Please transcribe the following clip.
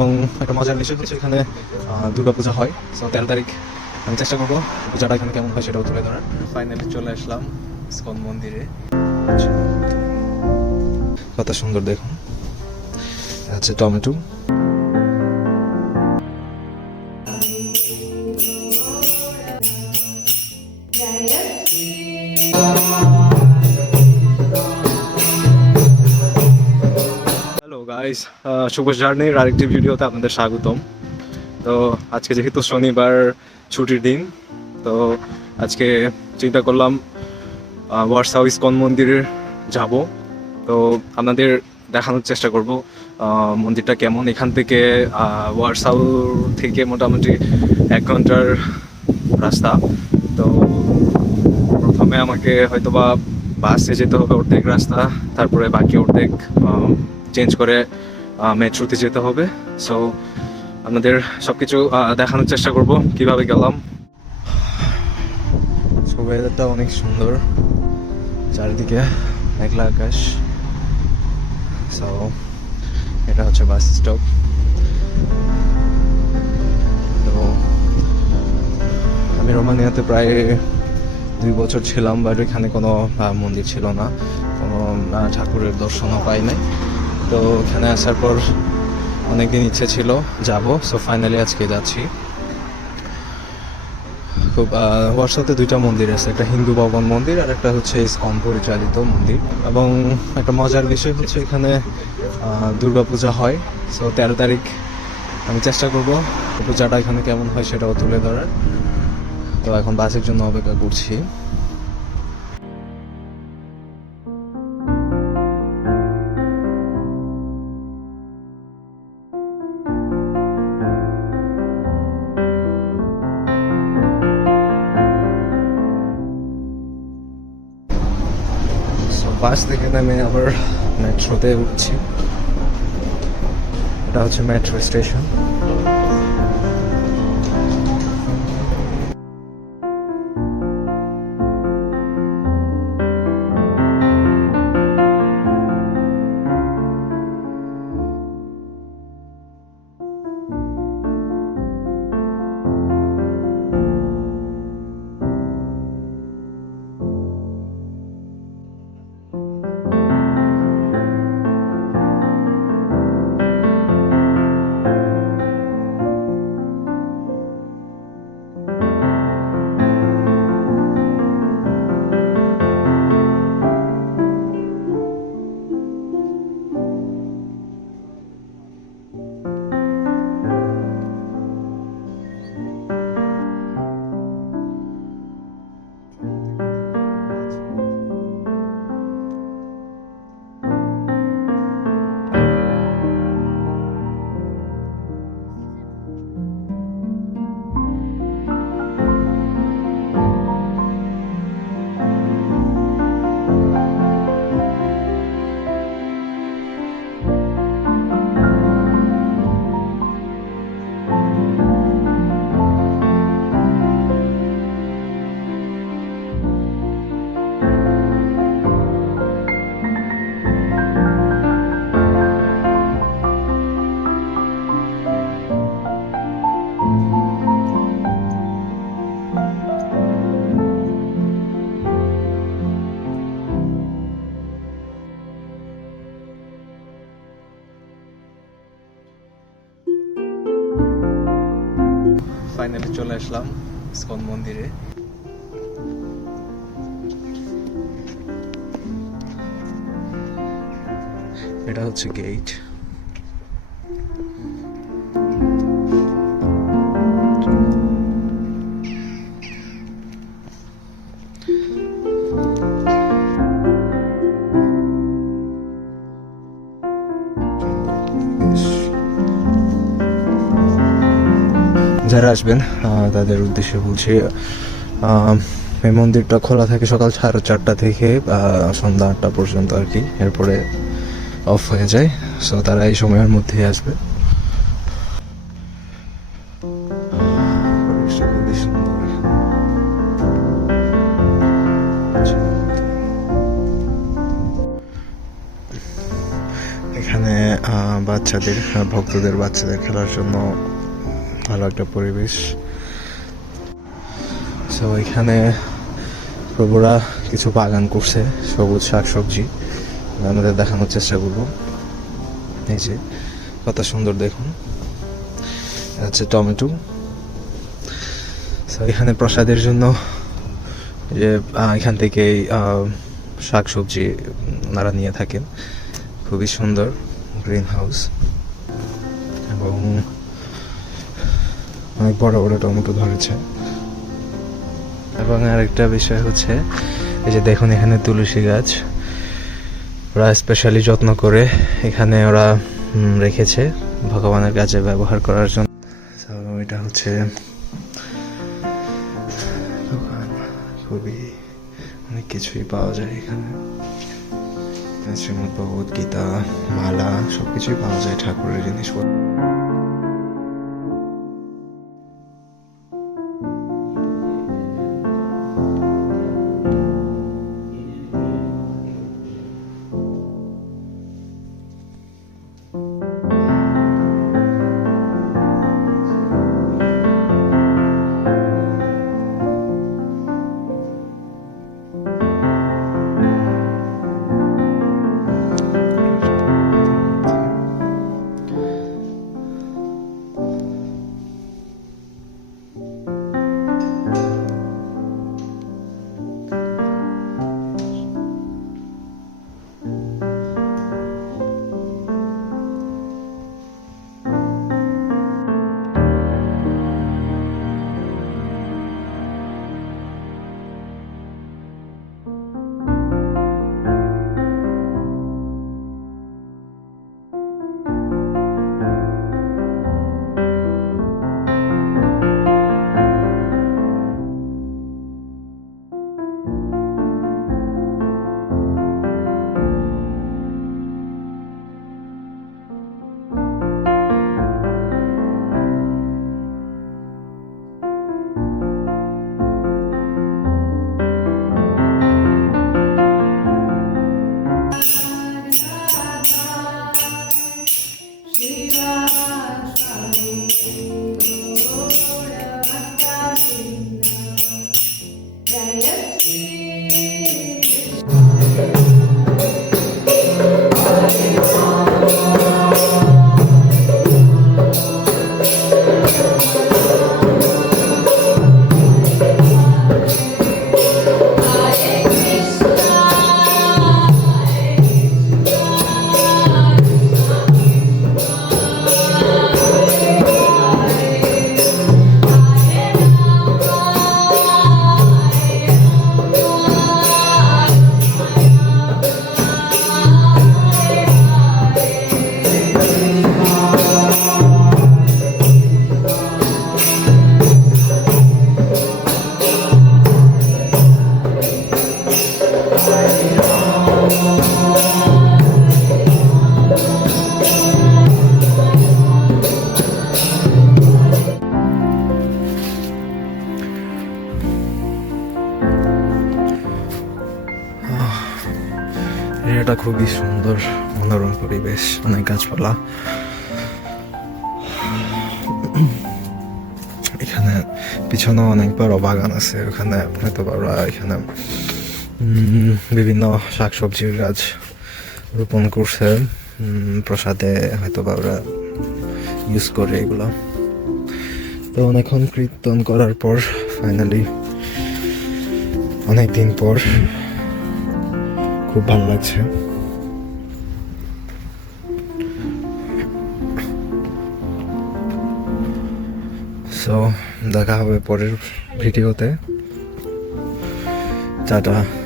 এবং একটা মজার বিষয় হচ্ছে এখানে দুর্গা পূজা হয়। সো তেরো তারিখ আমি চেষ্টা করব পূজাটা এখানে কেমন হয় সেটাও তুলে ধরার। ফাইনালি চলে আসলাম স্কন মন্দিরে। কত সুন্দর দেখুন। আচ্ছা টমেটো। গাইস শুভ জার্নির আরেকটি ভিডিওতে আপনাদের স্বাগতম। তো আজকে যেহেতু শনিবার ছুটির দিন, তো আজকে চিন্তা করলাম ওয়ার্সাও ইস্কন মন্দিরে যাব। তো আপনাদের দেখানোর চেষ্টা করব মন্দিরটা কেমন? এখান থেকে ওয়ার্সাও থেকে মোটামুটি এক ঘণ্টার রাস্তা। তো প্রথমে আমাকে হয়তোবা বাসে যেতে হবে অর্ধেক রাস্তা, তারপরে বাকি অর্ধেক চেঞ্জ করে মেট্রোতে যেতে হবে। সো আপনাদের সব কিছু দেখানোর চেষ্টা করব, কীভাবে গেলাম। ওয়েদারটা অনেক সুন্দর। চারিদিকে মেঘলা আকাশ। সো এটা হচ্ছে বাস স্টপ তো, আমি রোমানিয়াতে প্রায় দুই বছর ছিলাম বাট এখানে কোনো মন্দির ছিল না। কোনো ঠাকুরের দর্শনও পাই নাই। তো এখানে আসার পর অনেকদিন ইচ্ছে ছিল যাব সো ফাইনালি আজকে যাচ্ছি। খুব হোয়াটসঅ্যাপে দুইটা মন্দির আছে, একটা হিন্দু ভবন মন্দির আর একটা হচ্ছে ইসকন পরিচালিত মন্দির। এবং একটা মজার বিষয় হচ্ছে এখানে দুর্গা পূজা হয় সো তেরো তারিখ আমি চেষ্টা করব পূজাটা এখানে কেমন হয় সেটাও তুলে ধরার। তো এখন বাসের জন্য অপেক্ষা করছি। বাস থেকে নামে আবার মেট্রোতে উঠছি। এটা হচ্ছে মেট্রো স্টেশন। চলে আসলাম স্কন মন্দিরে। এটা হচ্ছে গেট। যারা আসবেন তাদের উদ্দেশ্যে বলছি এই মন্দিরটা খোলা থাকে সকাল সাড়ে চারটা থেকে সন্ধ্যা আটটা পর্যন্ত আর কি, এরপরে অফ হয়ে যায় সো তারা এই সময়ের মধ্যেই আসবে। এখানে বাচ্চাদের ভক্তদের, বাচ্চাদের খেলার জন্য ভালো একটা পরিবেশ। সো এখানে প্রভুরা কিছু বাগান করছে সবুজ শাকসবজি। আমি আমাদের দেখানোর চেষ্টা করব। এই যে কত সুন্দর দেখুন। হচ্ছে টমেটো। So, এখানে প্রসাদের জন্য যে এখান থেকে শাক সবজি ওনারা নিয়ে থাকেন। খুবই সুন্দর গ্রিন হাউস এবং অনেক বড় বড় টমেটো ধরেছে। এবং আরেকটা বিষয় হচ্ছে, এই যে দেখুন এখানে তুলসী গাছ। ওরা স্পেশালি যত্ন করে এখানে ওরা রেখেছে ভগবানের কাজে ব্যবহার করার জন্য। এটা হচ্ছে খুবই অনেক কিছুই পাওয়া যায় এখানে। শ্রীমদ গীতা, মালা, সবকিছুই পাওয়া যায় ঠাকুরের জিনিসপত্র। এটা খুবই সুন্দর, মনোরম পরিবেশ, অনেক গাছপালা। এখানে পিছনেও অনেক বড় বাগান আছে, ওখানে হয়তো ওরা এখানে বিভিন্ন শাকসবজির গাছ রোপণ করছে প্রসাদে হয়তো বা ওরা ইউজ করে এগুলো। তো অনেকক্ষণ কীর্তন করার পর ফাইনালি অনেক দিন পর খুব ভালো লাগছে। সো দেখা হবে পরের ভিডিওতে। টাটা।